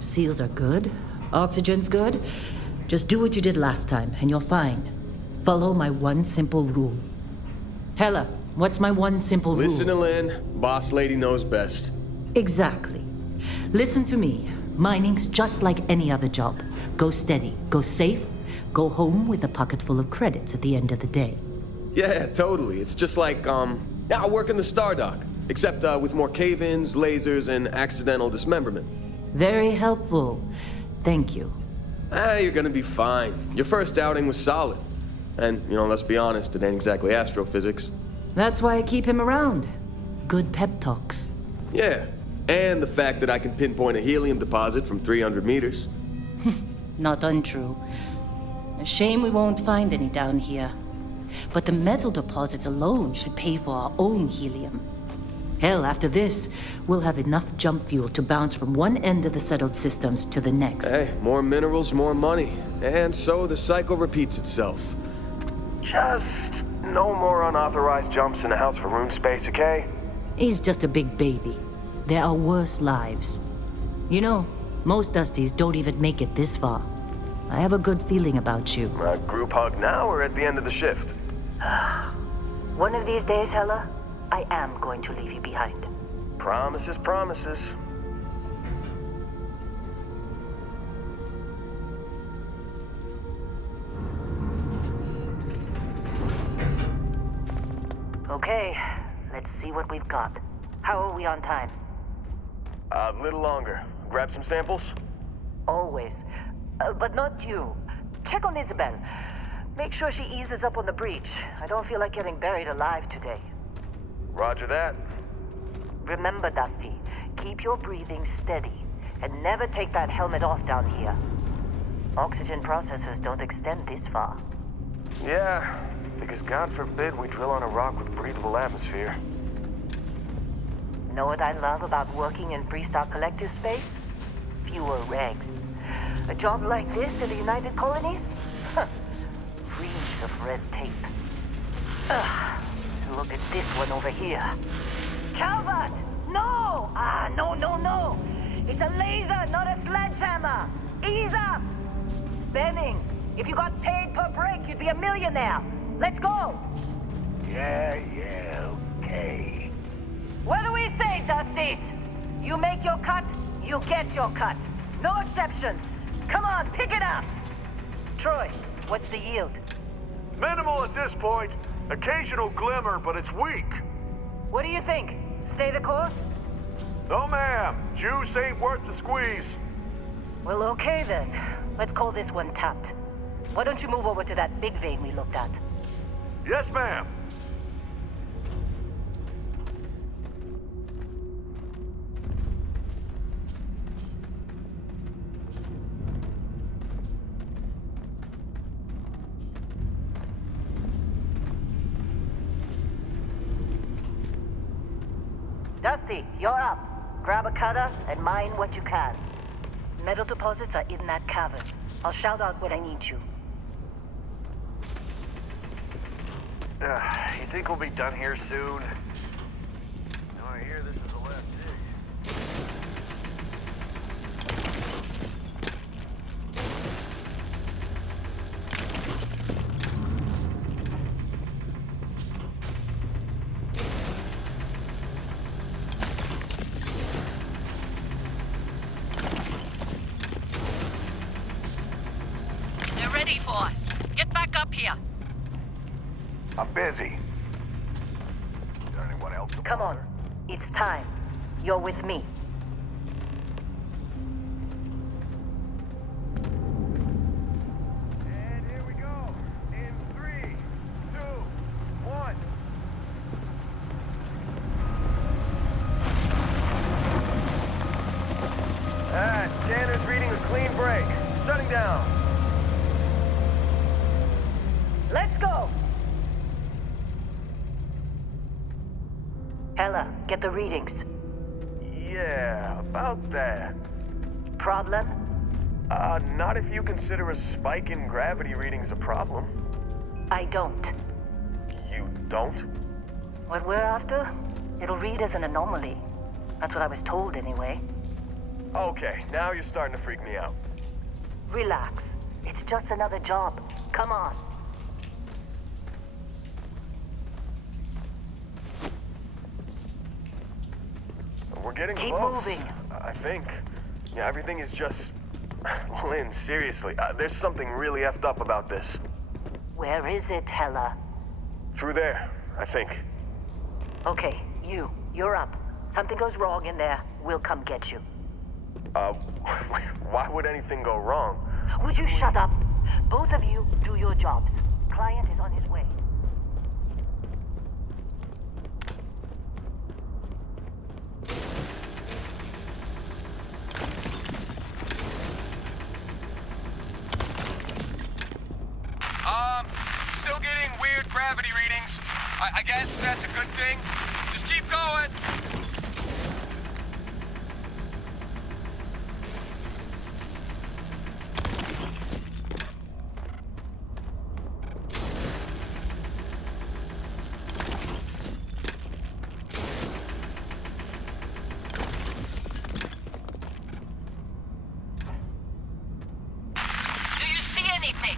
Seals are good. Oxygen's good. Just do what you did last time, and you're fine. Follow my one simple rule. Hella, what's my one simple rule? Listen to Lynn. Boss lady knows best. Exactly. Listen to me. Mining's just like any other job. Go steady, go safe, go home with a pocket full of credits at the end of the day. Yeah, totally. It's just like, I work in the Star Dock. Except with more cave-ins, lasers, and accidental dismemberment. Very helpful. Thank you. You're gonna be fine. Your first outing was solid. And, let's be honest, it ain't exactly astrophysics. That's why I keep him around. Good pep talks. Yeah, and the fact that I can pinpoint a helium deposit from 300 meters. Not untrue. A shame we won't find any down here. But the metal deposits alone should pay for our own helium. Hell, after this, we'll have enough jump fuel to bounce from one end of the settled systems to the next. Hey, more minerals, more money. And so the cycle repeats itself. Just no more unauthorized jumps in the house for room space, okay? He's just a big baby. There are worse lives. You know, most Dusties don't even make it this far. I have a good feeling about you. A group hug now or at the end of the shift? One of these days, Hella, I am going to leave you behind. Promises, promises. Okay, let's see what we've got. How are we on time? A little longer. Grab some samples? Always. But not you. Check on Isabel. Make sure she eases up on the breach. I don't feel like getting buried alive today. Roger that. Remember, Dusty, keep your breathing steady and never take that helmet off down here. Oxygen processors don't extend this far. Yeah, because God forbid we drill on a rock with breathable atmosphere. Know what I love about working in Freestock Collective space? Fewer regs. A job like this in the United Colonies? Reams of red tape. Look at this one over here. Calvert! No! No. It's a laser, not a sledgehammer. Ease up! Benning, if you got paid per break, you'd be a millionaire. Let's go! Yeah, okay. What do we say, Dusties? You make your cut, you get your cut. No exceptions. Come on, pick it up! Troy, what's the yield? Minimal at this point. Occasional glimmer, but it's weak. What do you think? Stay the course? No, ma'am. Juice ain't worth the squeeze. Well, okay then. Let's call this one tapped. Why don't you move over to that big vein we looked at? Yes, ma'am. Dusty, you're up. Grab a cutter and mine what you can. Metal deposits are in that cavern. I'll shout out when I need you. You think we'll be done here soon? No, I hear this is the last dig. They're ready for us. Get back up here. I'm busy. Is there anyone else to Come on. bother? It's time. You're with me. And here we go. In 3, 2, 1. Scanner's reading a clean break. Shutting down. Let's go! Hella, get the readings. Yeah, about that. Problem? Not if you consider a spike in gravity readings a problem. I don't. You don't? What we're after? It'll read as an anomaly. That's what I was told anyway. Okay, now you're starting to freak me out. Relax. It's just another job. Come on. We're getting Keep close. moving. I think. Yeah, everything is just... Well, Lynn, seriously, there's something really effed up about this. Where is it, Hella? Through there, I think. Okay, you're up. Something goes wrong in there, we'll come get you. Why would anything go wrong? Would you shut up? Both of you do your jobs. Client is on his way. Still getting weird gravity readings. I guess that's a good thing. Just keep going. Do you see anything?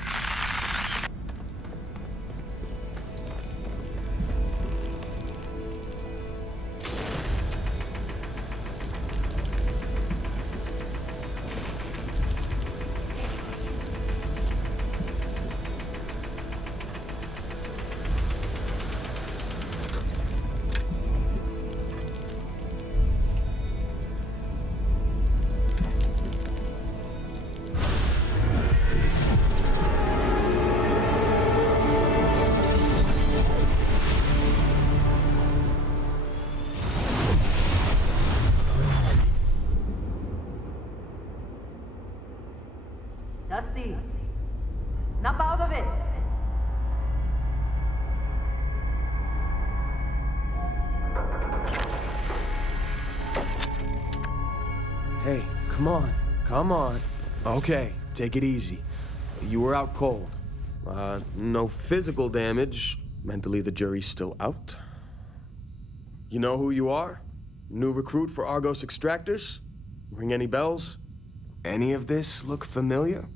Dusty, snap out of it. Hey, come on. Come on. Okay, take it easy. You were out cold. No physical damage. Mentally, the jury's still out. You know who you are? New recruit for Argos Extractors? Ring any bells? Any of this look familiar?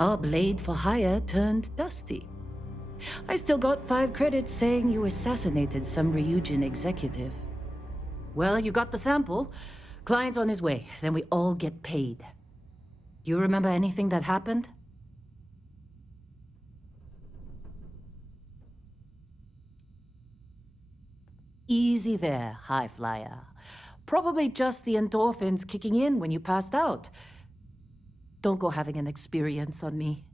Our blade for hire turned dusty. I still got 5 credits saying you assassinated some Ryujin executive. Well, you got the sample. Client's on his way, then we all get paid. You remember anything that happened? Easy there, high flyer. Probably just the endorphins kicking in when you passed out. Don't go having an experience on me.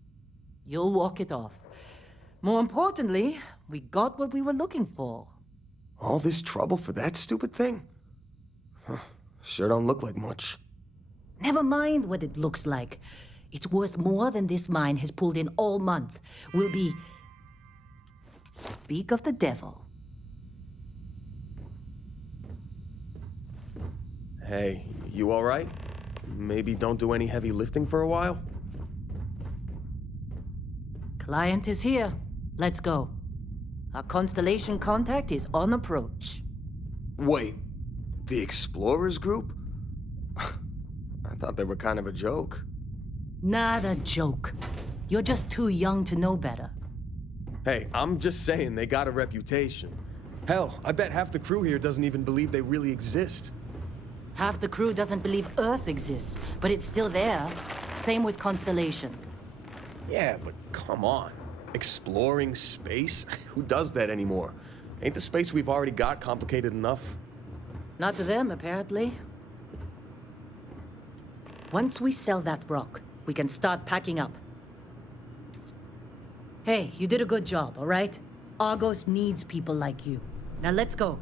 You'll walk it off. More importantly, we got what we were looking for. All this trouble for that stupid thing? Sure don't look like much. Never mind what it looks like. It's worth more than this mine has pulled in all month. We'll be... Speak of the devil. Hey, you alright? Maybe don't do any heavy lifting for a while? Client is here. Let's go. Our Constellation contact is on approach. Wait, the Explorers group? I thought they were kind of a joke. Not a joke. You're just too young to know better. Hey, I'm just saying they got a reputation. Hell, I bet half the crew here doesn't even believe they really exist. Half the crew doesn't believe Earth exists, but it's still there. Same with Constellation. Yeah, but come on. Exploring space? Who does that anymore? Ain't the space we've already got complicated enough? Not to them, apparently. Once we sell that rock, we can start packing up. Hey, you did a good job, all right? Argos needs people like you. Now let's go.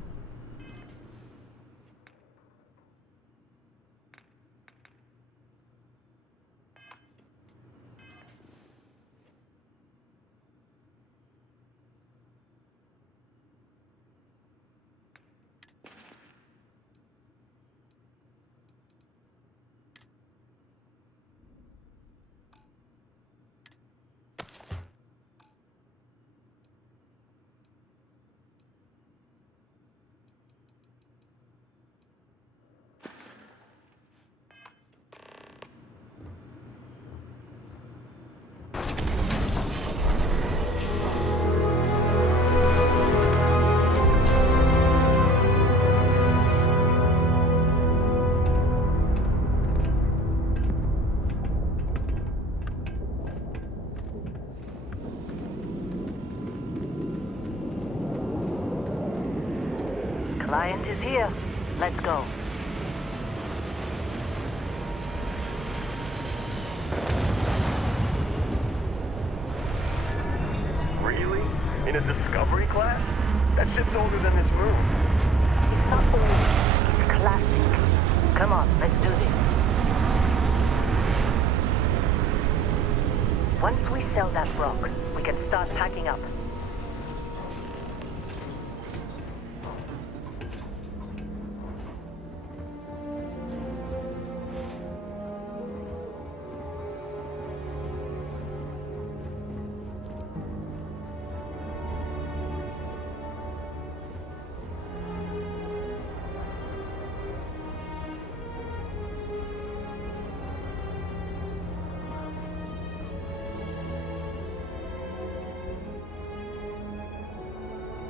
Client is here. Let's go. Really? In a Discovery class? That ship's older than this moon. It's not old. It's classic. Come on, let's do this. Once we sell that rock, we can start packing up.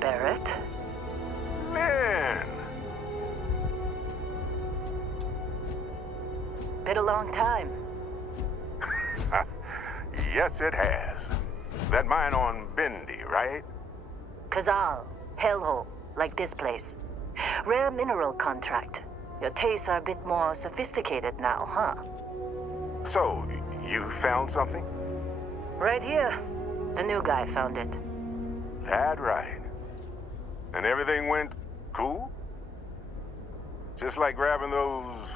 Barrett? Man! Been a long time. Yes, it has. That mine on Bendy, right? Kazal, hellhole, like this place. Rare mineral contract. Your tastes are a bit more sophisticated now, huh? So, you found something? Right here. The new guy found it. That right. And everything went cool? Just like grabbing those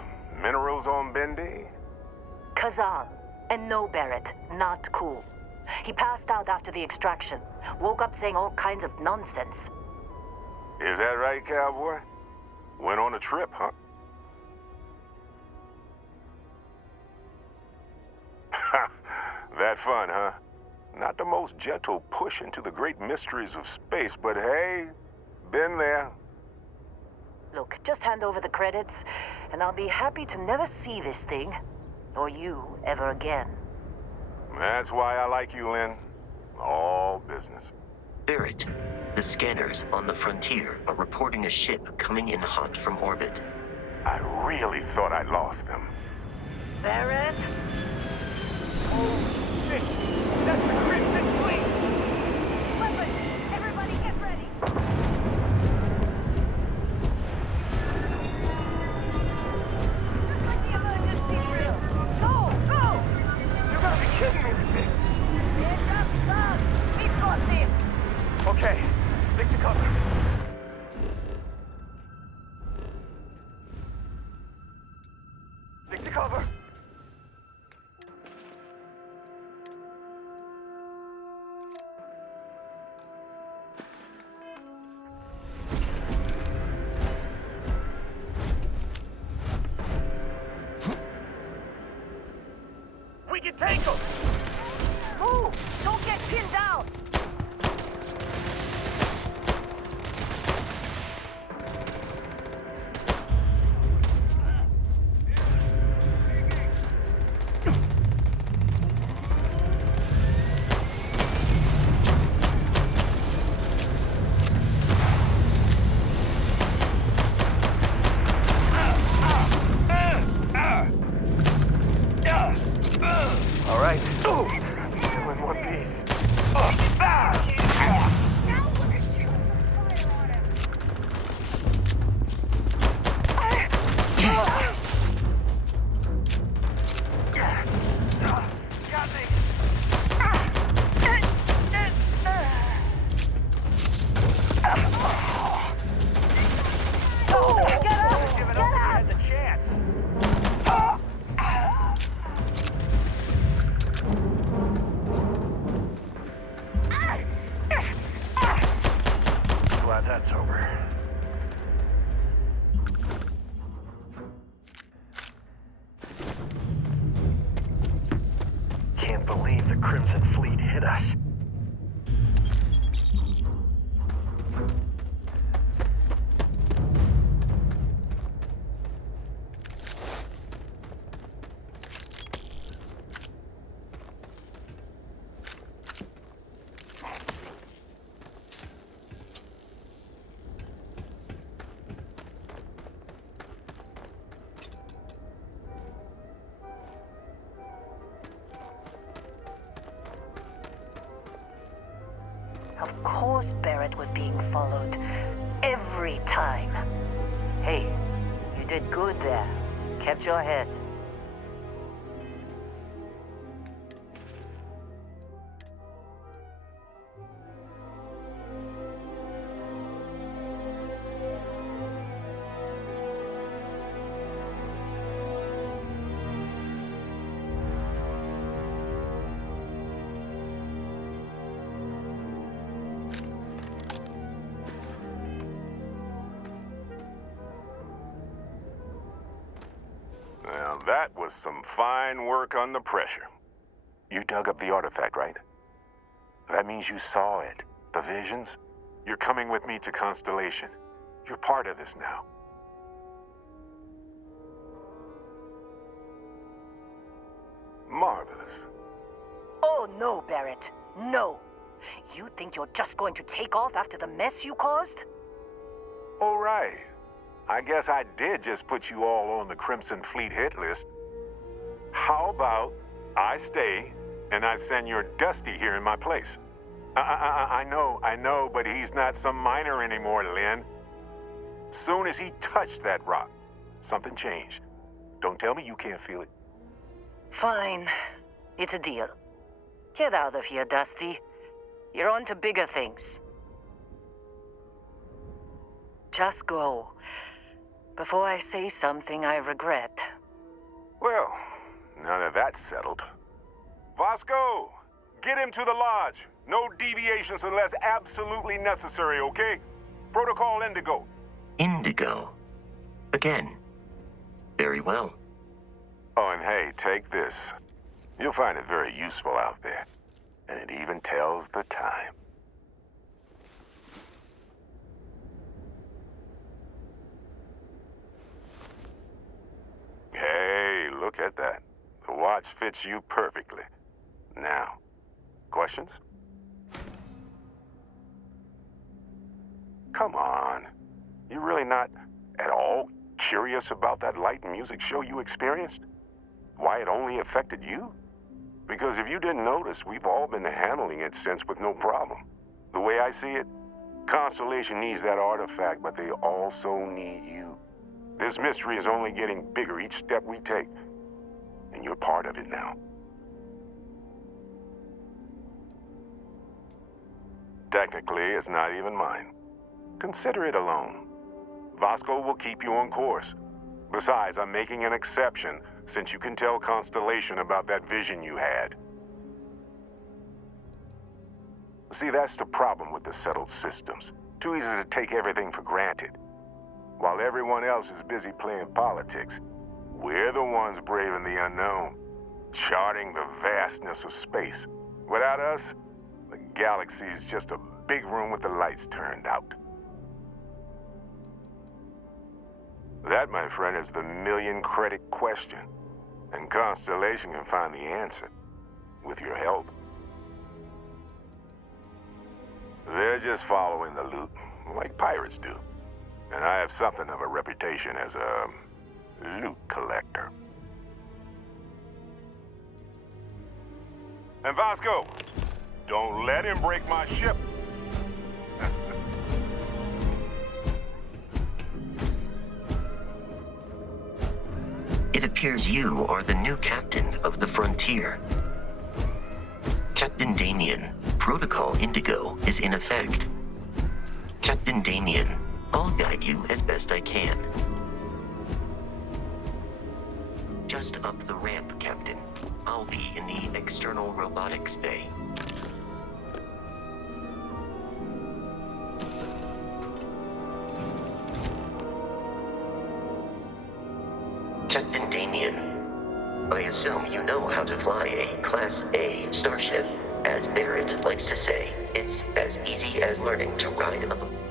minerals on Bendy? Kazal, and no Barrett, not cool. He passed out after the extraction. Woke up saying all kinds of nonsense. Is that right, cowboy? Went on a trip, huh? That fun, huh? Not the most gentle push into the great mysteries of space, but hey, been there. Look, just hand over the credits, and I'll be happy to never see this thing, or you, ever again. That's why I like you, Lynn. All business. Barrett, the scanners on the frontier are reporting a ship coming in hot from orbit. I really thought I'd lost them. Barrett? Holy shit! That's the Crimson Fleet! Weapons! Everybody get ready! Just like the emergency drill. Go! Go! You gotta be kidding me with this! Stand up, son! We've got this! Okay, stick to cover. Stick to cover. We can take them! Move! Don't get pinned down! All right. Still in one piece. Got me. Get up! Give it Get up if you up! had the chance. Glad that's over. Can't believe the Crimson Fleet hit us. Of course Barrett was being followed. Every time. Hey, you did good there. Kept your head. Now, that was some fine work under pressure. You dug up the artifact, right? That means you saw it. The visions? You're coming with me to Constellation. You're part of this now. Marvelous. Oh no, Barrett. No. You think you're just going to take off after the mess you caused? All right. I guess I did just put you all on the Crimson Fleet hit list. How about I stay and I send your Dusty here in my place? I know, but he's not some miner anymore, Lynn. Soon as he touched that rock, something changed. Don't tell me you can't feel it. Fine. It's a deal. Get out of here, Dusty. You're on to bigger things. Just go. Before I say something I regret. Well, now that that's settled. Vasco, get him to the lodge. No deviations unless absolutely necessary, okay? Protocol Indigo. Indigo. Again. Very well. Oh, and hey, take this. You'll find it very useful out there. And it even tells the time. Hey, look at that. The watch fits you perfectly. Now, questions? Come on. You really not at all curious about that light and music show you experienced? Why it only affected you? Because if you didn't notice, we've all been handling it since with no problem. The way I see it, Constellation needs that artifact, but they also need you. This mystery is only getting bigger each step we take, and you're part of it now. Technically, it's not even mine. Consider it a loan. Vasco will keep you on course. Besides, I'm making an exception since you can tell Constellation about that vision you had. See, that's the problem with the settled systems. Too easy to take everything for granted. While everyone else is busy playing politics, we're the ones braving the unknown, charting the vastness of space. Without us, the galaxy is just a big room with the lights turned out. That, my friend, is the million-credit question. And Constellation can find the answer, with your help. They're just following the loot, like pirates do. And I have something of a reputation as a loot collector. And Vasco, don't let him break my ship. It appears you are the new captain of the Frontier. Captain Damien, Protocol Indigo is in effect. Captain Damien, I'll guide you as best I can. Just up the ramp, Captain. I'll be in the external robotics bay. Captain Damien, I assume you know how to fly a Class A starship. As Barrett likes to say, it's as easy as learning to ride a...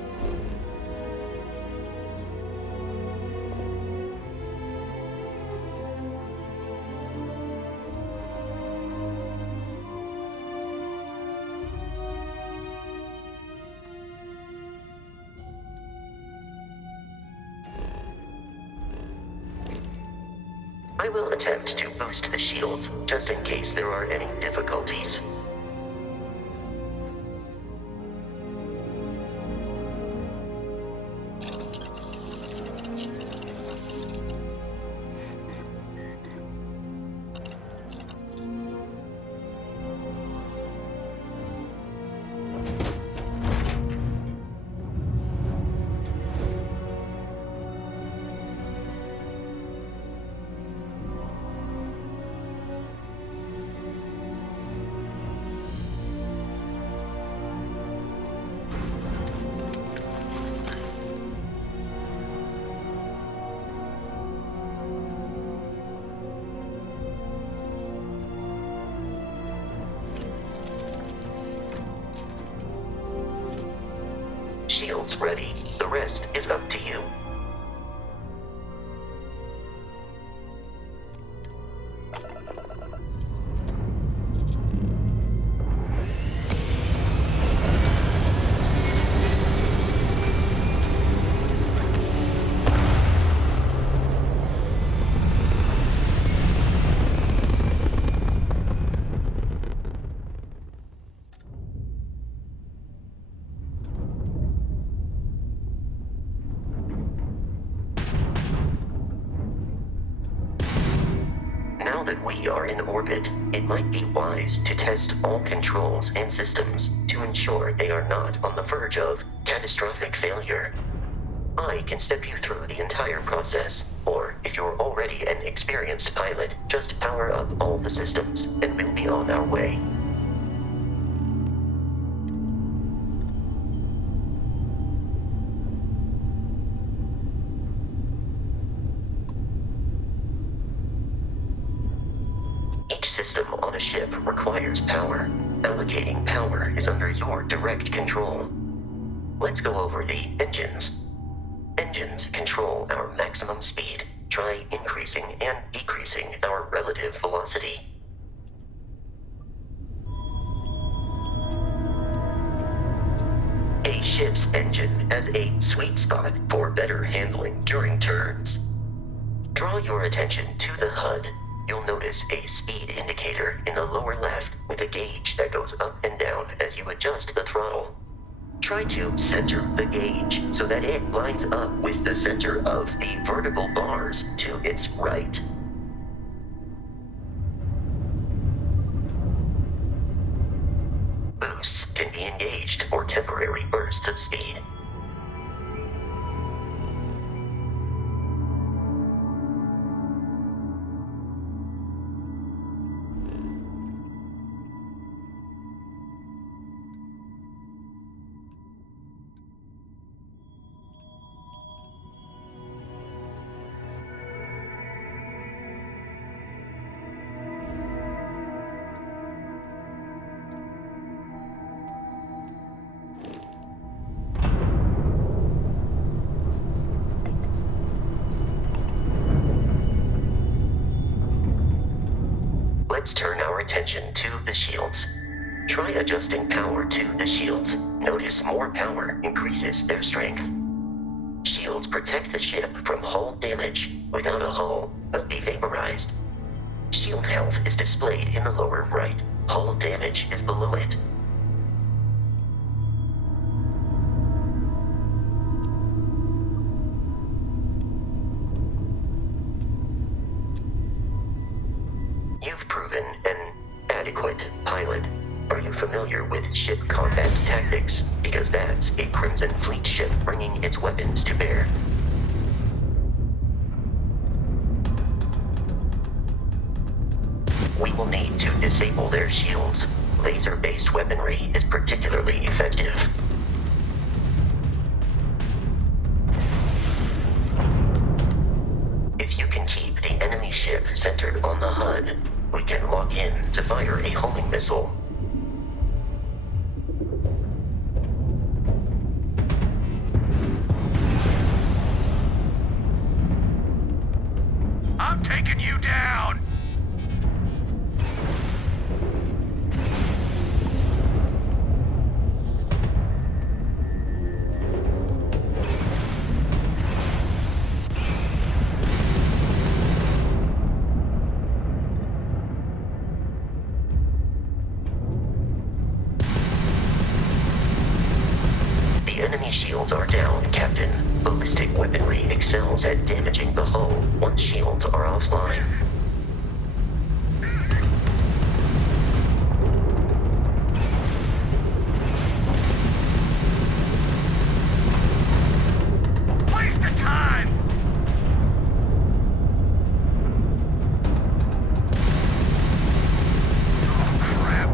I will attempt to boost the shields, just in case there are any difficulties. Shields ready. The rest is up to you. Now that we are in orbit, it might be wise to test all controls and systems to ensure they are not on the verge of catastrophic failure. I can step you through the entire process, or if you're already an experienced pilot, just power up all the systems and we'll be on our way. Each system on a ship requires power. Allocating power is under your direct control. Let's go over the engines. Engines control our maximum speed. Try increasing and decreasing our relative velocity. ship's engine as a sweet spot for better handling during turns. Draw your attention to the HUD. You'll notice a speed indicator in the lower left with a gauge that goes up and down as you adjust the throttle. Try to center the gauge so that it lines up with the center of the vertical bars to its right. Boosts can be engaged for temporary bursts of speed. Let's turn our attention to the shields. Try adjusting power to the shields. Notice more power increases their strength. Shields protect the ship from hull damage. Without a hull, but be vaporized. Shield health is displayed in the lower right. Hull damage is below it. You've proven an adequate pilot. Are you familiar with ship combat tactics? Because that's a Crimson Fleet ship bringing its weapons to bear. We will need to disable their shields. Laser-based weaponry is particularly effective. If you can keep the enemy ship centered on the HUD, we can lock in to fire a homing missile. I'm taking you down! The enemy shields are down, Captain. Ballistic weaponry excels at damaging the hull once shields are offline. Waste of time! Oh, crap.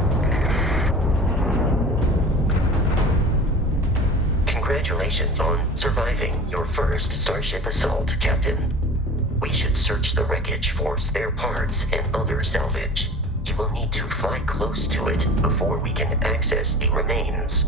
Congratulations on surviving your first Starship assault, Captain. We should search the wreckage for spare parts and other salvage. You will need to fly close to it before we can access the remains.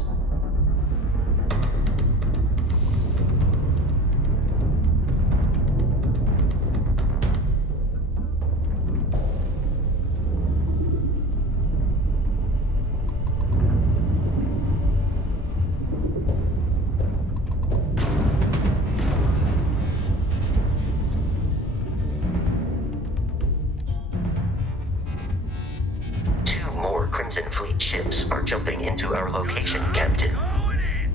Two more Crimson Fleet ships are jumping into our location, Captain. Going in!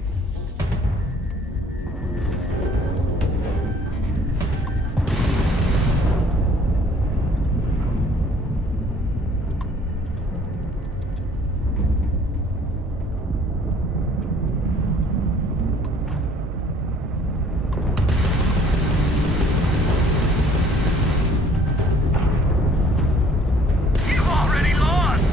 You've already lost!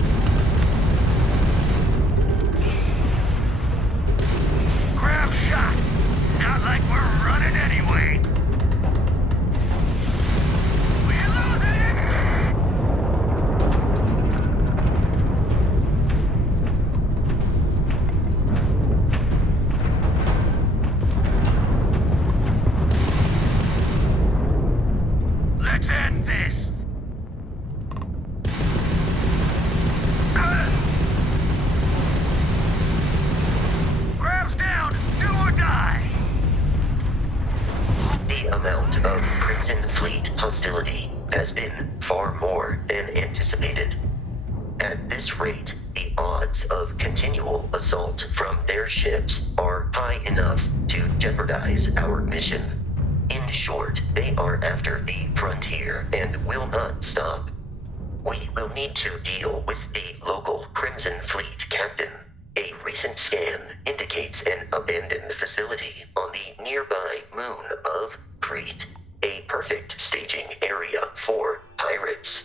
amount of Crimson Fleet hostility has been far more than anticipated. At this rate, the odds of continual assault from their ships are high enough to jeopardize our mission. In short, they are after the frontier and will not stop. We will need to deal with the local Crimson Fleet captain. A recent scan indicates an abandoned facility on the nearby moon of Crete, a perfect staging area for pirates.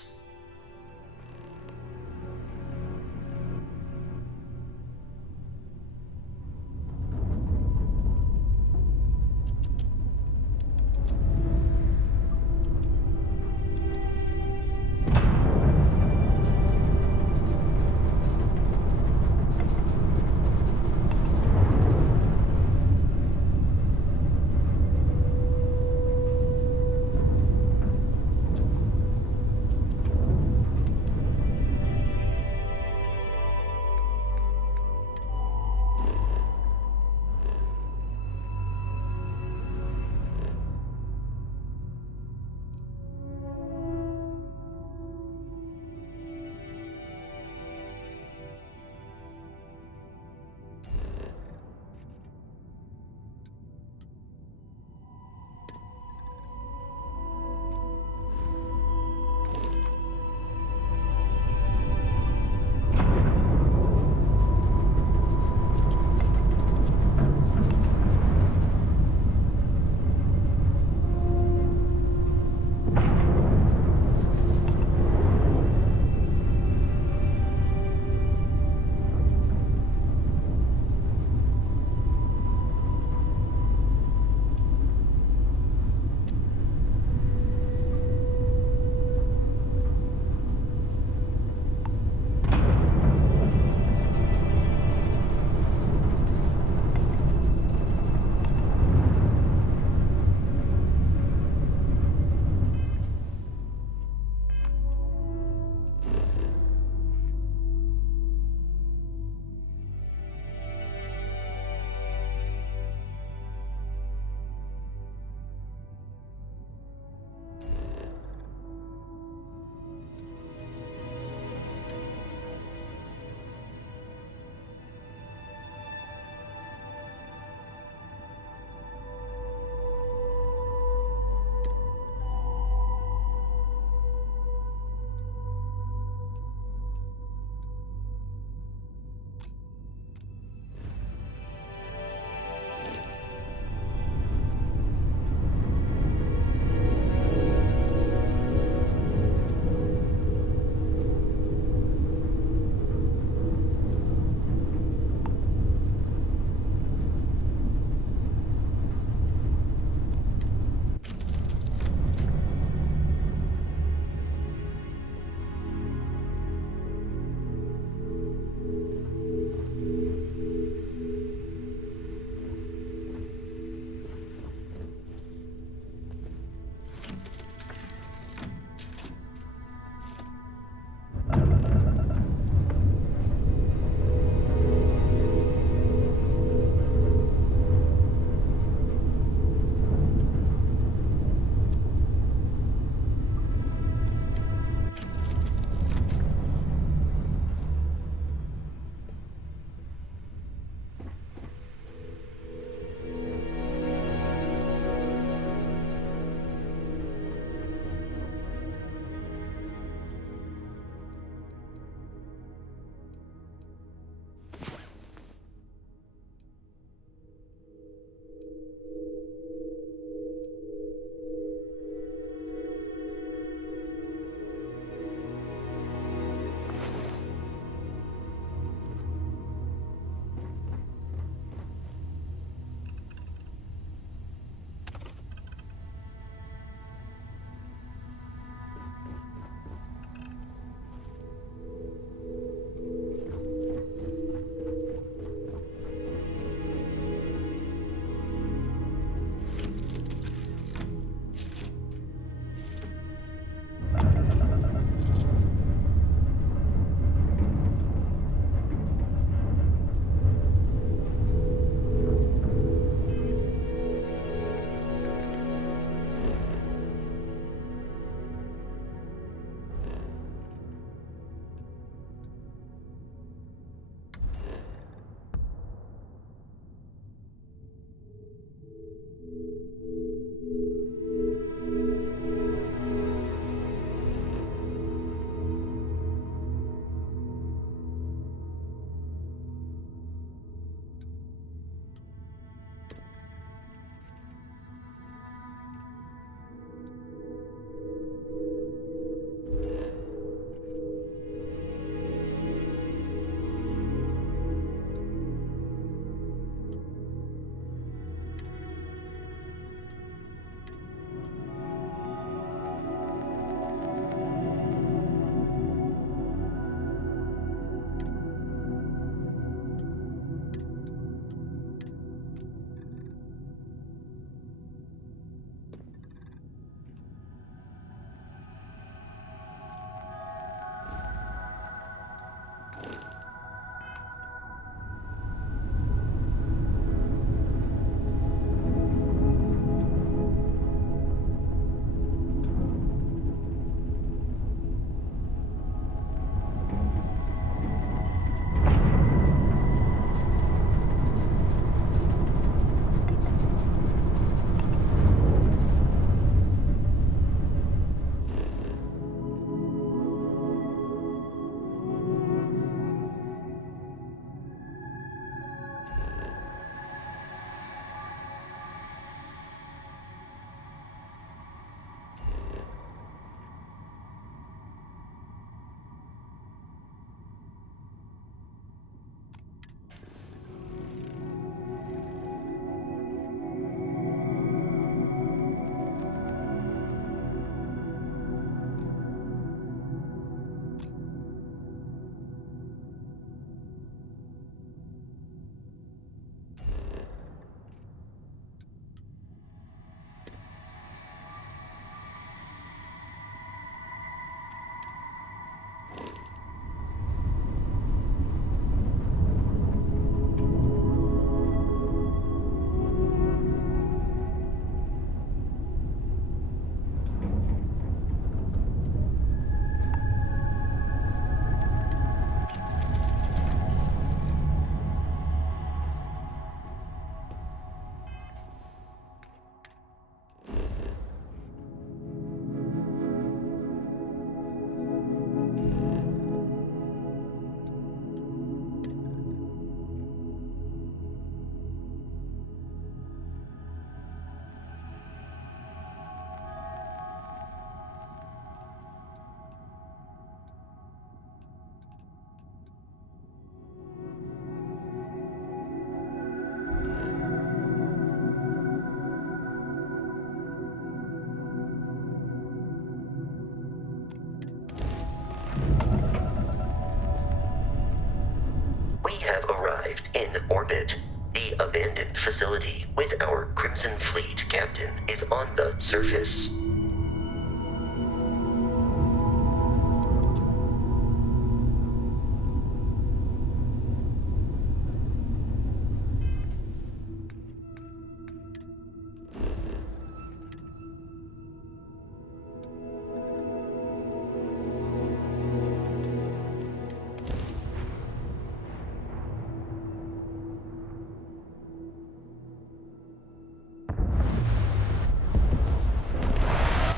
In orbit, the abandoned facility with our Crimson Fleet captain is on the surface.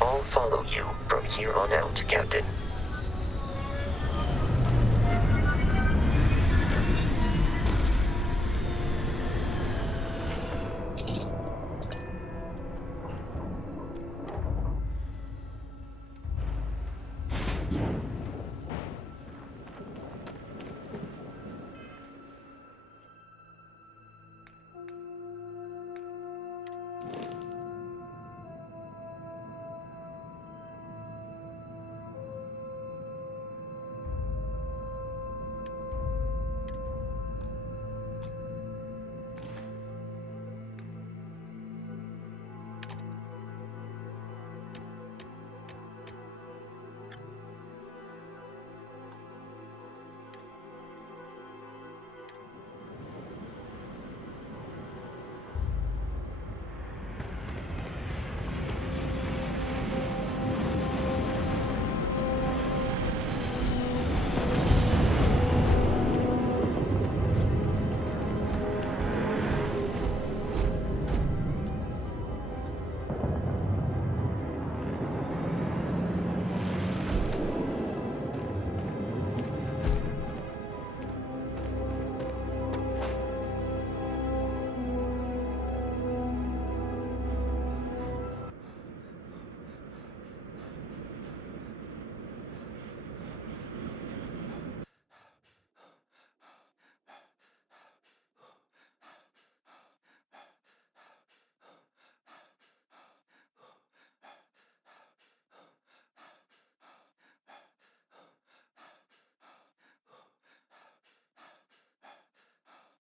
I'll follow you from here on out, Captain.